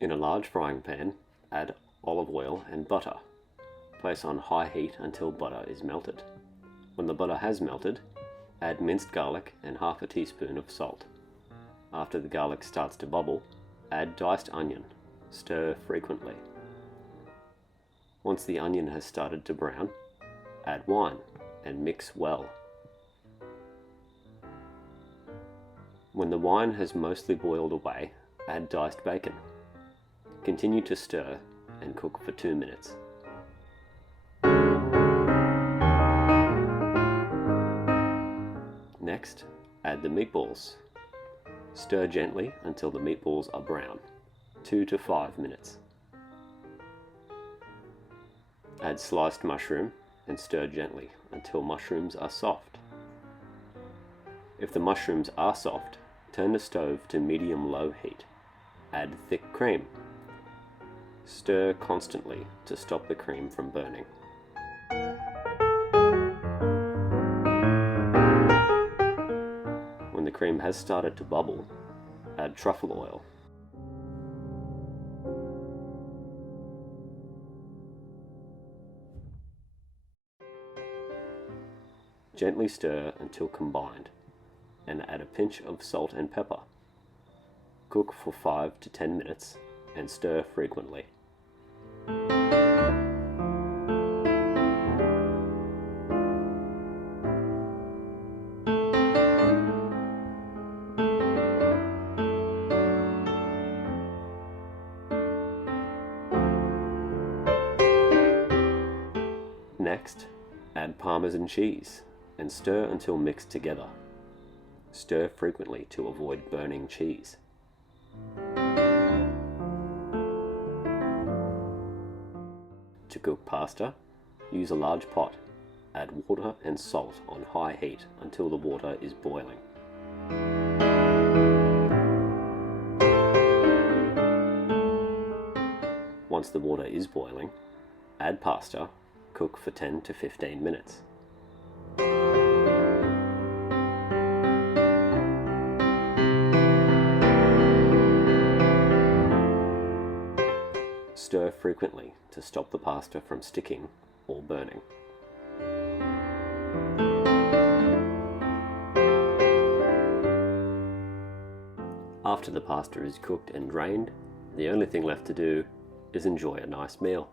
In a large frying pan, add olive oil and butter. Place on high heat until butter is melted. When the butter has melted, add minced garlic and half a teaspoon of salt. After the garlic starts to bubble, add diced onion. Stir frequently. Once the onion has started to brown, add wine and mix well. When the wine has mostly boiled away, add diced bacon. Continue to stir and cook for 2 minutes. Next, add the meatballs. Stir gently until the meatballs are brown, 2 to 5 minutes. Add sliced mushroom and stir gently until mushrooms are soft. If the mushrooms are soft, turn the stove to medium-low heat. Add thick cream. Stir constantly to stop the cream from burning. When the cream has started to bubble, add truffle oil. Gently stir until combined, and add a pinch of salt and pepper. Cook for 5 to 10 minutes and stir frequently. Next, add Parmesan cheese and stir until mixed together. Stir frequently to avoid burning cheese. To cook pasta, use a large pot. Add water and salt on high heat until the water is boiling. Once the water is boiling, add pasta. Cook for 10 to 15 minutes. Stir frequently to stop the pasta from sticking or burning. After the pasta is cooked and drained, the only thing left to do is enjoy a nice meal.